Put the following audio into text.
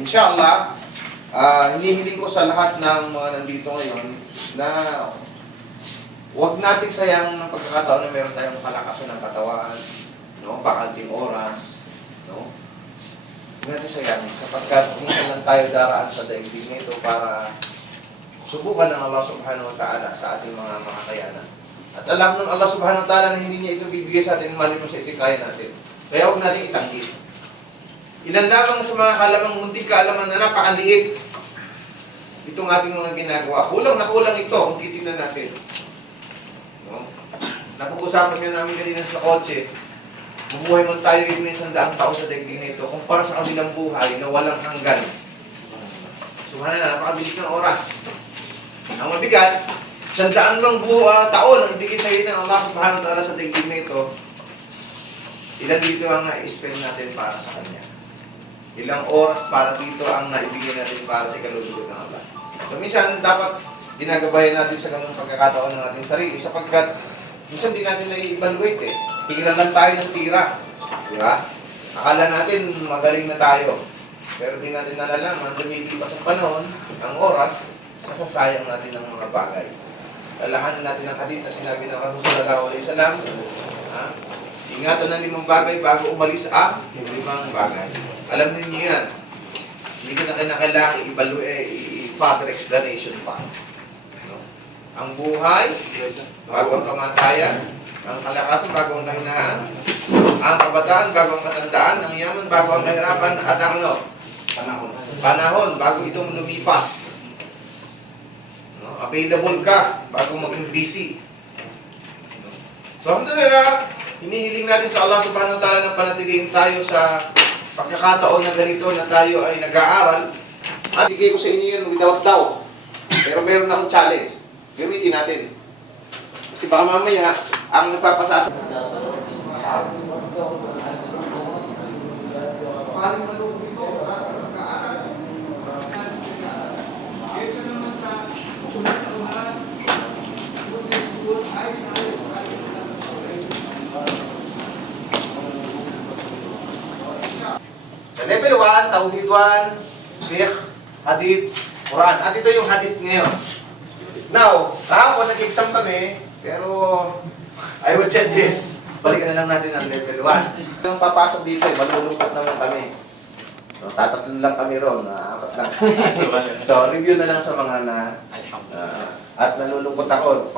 Inshallah, hinihiling ko sa lahat ng mga nandito ngayon na huwag nating sayang ng pagkakataon na meron tayong kalakasan ng katawan, no? Bakanting oras, no? Huwag natin sayang sapagkat minsan lang tayo daraan sa daigdig nito para subukan ng Allah subhanahu wa ta'ala sa ating mga makakayanan. At alam ng Allah subhanahu wa ta'ala na hindi niya ito bibigay sa atin mali mo sa itikaya natin. Kaya huwag natin itanggi. Ilan lamang sa mga kalamang muntik kaalaman na napakaliit itong ating mga ginagawa. Kulang na kulang ito kung titignan natin. No? Napag-usapan nga namin kanina sa kotse, mabuhay mo tayo rin ng 100 taon sa daigdig na ito kumpara sa kabilang buhay na walang hanggan. Subhanallah, napakabilis ng oras. Ang mabigat, 100 lang taon ang ibigay sa iyo ng Allah subhanahu wa ta'ala sa daigdig na ito. Ilan dito ang na-spend natin para sa Kanya? Ilang oras para dito ang naibigay natin para sa kaluluwa ng Allah. So minsan, dapat ginagabayan natin sa ganung pagkakataon ng ating sarili sapagkat minsan di natin na-evaluate eh. Tira lang tayo ng tira. Di ba? Akala natin magaling na tayo. Pero di natin nalalaman, lumilipas ang panahon, ang oras, masasayang natin ng mga bagay. Lalahanin natin ang hadith na sinabi ng Rasul sallallahu alaihi wasallam. Ingatan ng 5 bagay bago umalis ang 5 bagay. Alam niyo yan. Hindi ko na kailangan i-further explanation pa. No? Ang buhay, bago ang kamatayan. Ang kalakasan, bago ang kahinaan. Ang kabataan, bago ang katandaan. Ang yaman, bago ang kahirapan. At ang ano? Panahon, bago itong lumipas. No? Available ka, bago maging busy. No? So, alhamdulillah, hinihiling natin sa Allah subhanahu wa ta'ala na panatilihin tayo sa pagkakataon na ganito na tayo ay nag-aaral. At bigay ko sa inyo yun without doubt. Pero meron akong challenge. Gamitin natin. Kasi baka mamaya, ang nagpapasasa. Sa level 1, Tauhid 1, Fiqh, Hadith, Quran. At ito yung Hadith ngayon. Now, kahapon nag-exam kami, pero I would suggest, balikan na lang natin ang level 1. Yung papasok dito, malulungkot naman kami. So, tatatlo lang kami ron, 4 lang. So, review na lang sa mga na... at nalulungkot ako.